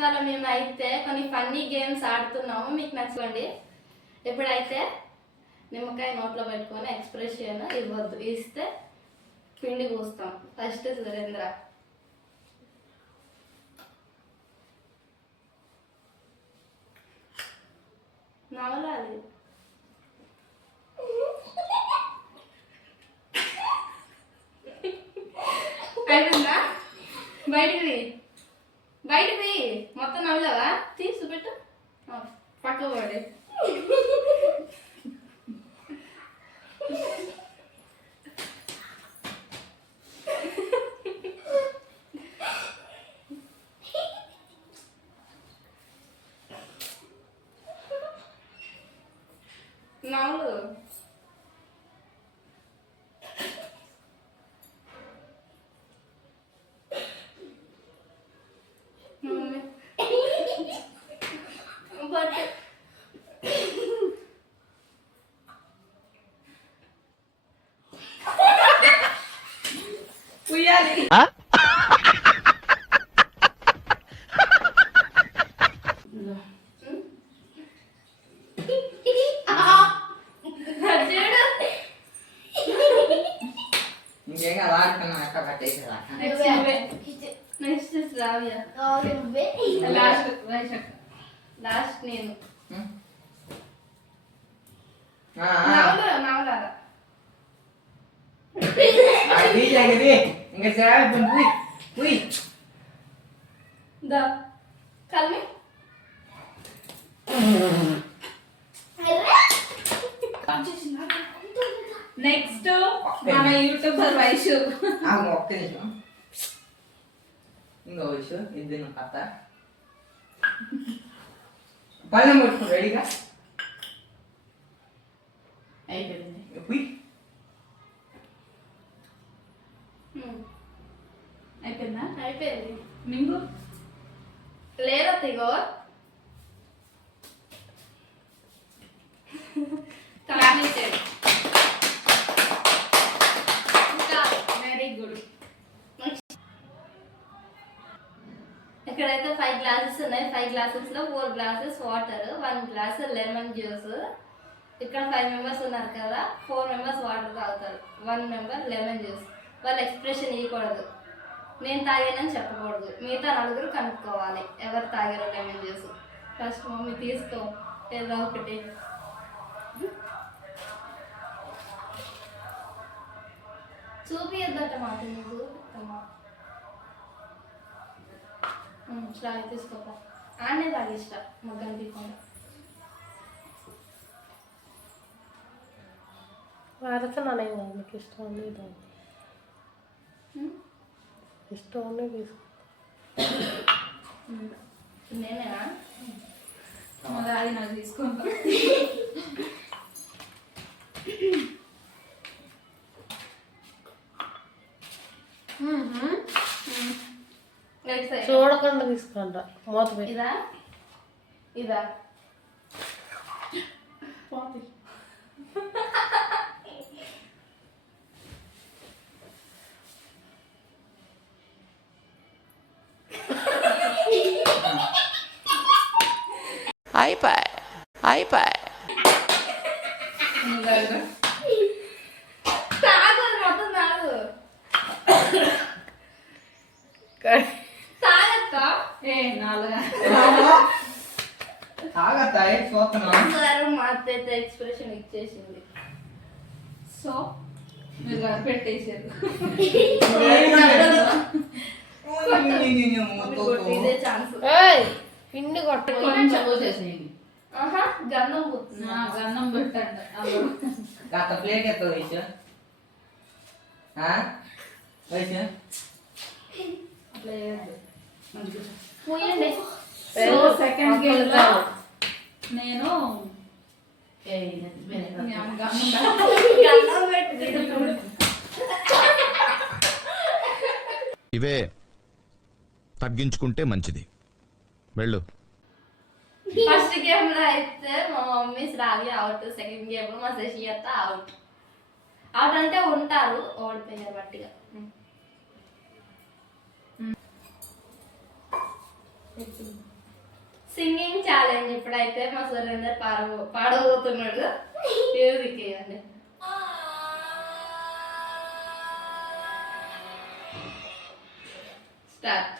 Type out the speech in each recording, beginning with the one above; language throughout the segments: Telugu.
ఇవాళ మేము అయితే కొన్ని ఫన్నీ గేమ్స్ ఆడుతున్నాము, మీకు నచ్చండి. ఎప్పుడైతే నిమ్మకాయ నోట్లో పెట్టుకొని ఎక్స్ప్రెషన్ ఇవ్వద్దు, ఇస్తే పిండి పూస్తాం. ఫస్ట్ సురేంద్ర. నవలాలి. అయిపోయిందా? బయటికి బయటికి మొత్తం నవ్వులేవా? తీసు పెట్టు, పక్క పడే. నవ్వులు. ఉయ్యాలి. లాస్ట్ నేను కలిమి. నెక్స్ట్ మన యూట్యూబర్ వైషు. ఒక్క నిమిషం, ఇంకో వైషు ఇద్దరు కథ పళ్ళెం కొట్టుకో. రెడీగా అయిపోయింది. అయిపోయిందా? అయిపోయింది. మింగు లేదా తిగో కంప్లీటెడ్. Very good. ఇక్కడైతే 5 గ్లాసెస్ ఉన్నాయి. 5 గ్లాసెస్ లో 4 glasses water, 1 glass lemon juice. ఇక్కడ 5 మెంబర్స్ ఉన్నారు కదా, 4 మెంబర్స్ వాటర్ తాగుతారు, 1 మెంబర్ లెమన్ జ్యూస్. వాళ్ళ ఎక్స్ప్రెషన్ ఇవ్వకూడదు, నేను తాగానని చెప్పకూడదు. మిగతా నలుగురు కనుక్కోవాలి ఎవరు తాగారో లెమన్ జ్యూస్. ఫస్ట్ మమ్మీ తీసుకో ఏదో ఒకటి. చూపియద్దట మాట, నువ్వు చూపిస్తామా? శ్రావి తీసుకోపా, ఆడనే తాగిస్తా మొగ్గని తీసుకోండి. వాడుతున్నాను మీకు ఇష్టం ఉంది, ఇష్టం ఉంది తీసుకో. నేనేనా? అది నాకు తీసుకుంటా. చూడకుండా తీసుకుంటా. మూత ఇదా ఇదా అయిపోయి తాగు, మొత్తం తాగు. తాగత్తా తాగత్తాయి చూస్తున్నాం. మా అత్త అయితే ఎక్స్ప్రెషన్ ఇచ్చేసింది. సో మీరు పెట్టేసారు. ఇదే ఛాన్స్. పిండి కొట్టు, గంధం పోతుంది. గన్నం పెట్టండి. గత ప్లేట్ ఎత్త వైషు, వైషు అట్లా చేయద్దు. సో సెకండ్ గేమ్ లో నేను ఇవే తగ్గించుకుంటే మంచిది. వెళ్ళు. ఫస్ట్ గేమ్ లో అయితే మా మమ్మీ శ్రావ్య అవుట్, సెకండ్ గేమ్ లో మా శశియత్త అవుట్. అవుట్ అంటే ఉంటారు, ఓడిపోయారు బట్టిగా. సింగింగ్ ఛాలెంజ్ ఇప్పుడైతే మా సురేందర్ పాడబోతున్నాడు. మ్యూజిక్ ఇవ్వండి. స్టార్ట్.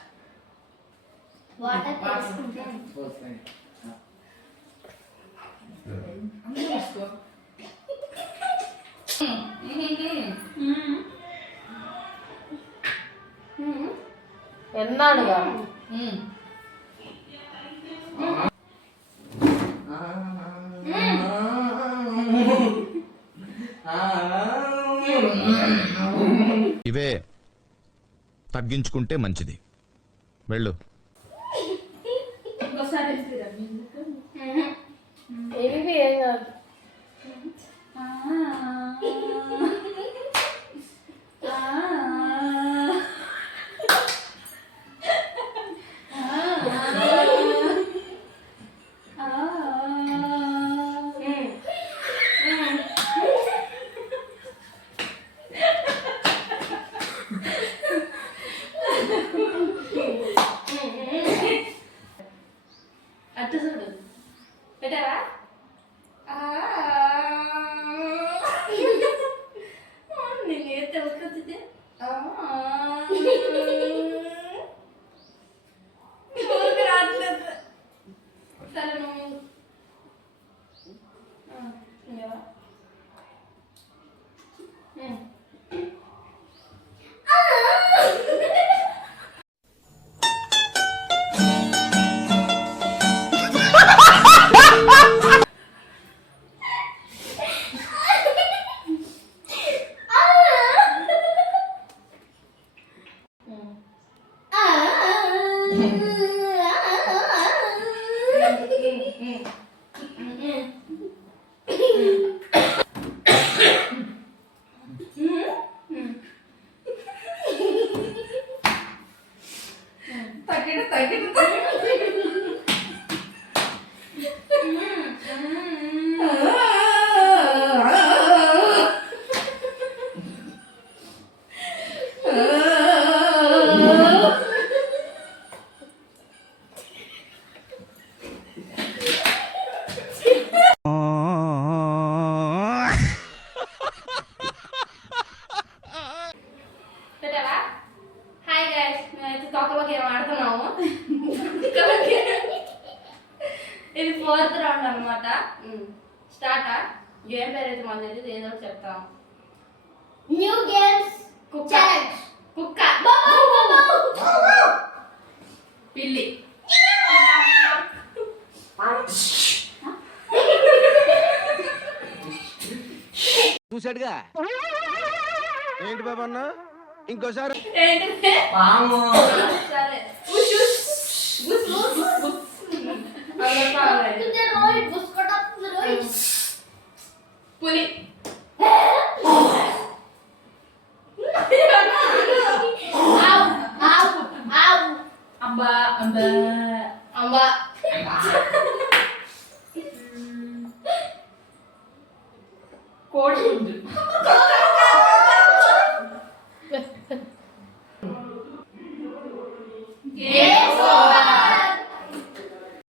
పోసుకోండి. ఎన్నాడుగా ఇవే తగ్గించుకుంటే మంచిది. వెళ్ళు. ఇంకోసారి వేసిరా మ్యూజిక్. ఇవి ఏం కాదు. అటు చూడు. పెట్టావా? నేను ఏతే ఒక్కతే రాట్లేదు. సరే నువ్వు పెట్టావా? హాయ్ గైస్, మేమైతే తొక్కలో గేమ్ ఆడుతున్నాము. ఇది 4th రౌండ్ అనమాట. స్టార్టా? గేమ్ పేరు అయితే మన తెలియదు, ఏదో ఒకటి చెప్తాం. న్యూ గేమ్స్ కుక్క. ఛాలెంజ్. కుక్క. పిల్లి. చూసాడుగా ఏంటి బాబా అన్న ఇంకోసారి ఏంటిది? పాము. సరే. ఉష్ ఉష్. గుస్ గుస్ గుస్. అందరూ పావులే. తుదే రోయ్ బుస్కొటప్ రోయ్. పులి. ఆవ్ ఆవ్ ఆవ్. అంబా అంబా. అంబా. కోడిగుడ్డు.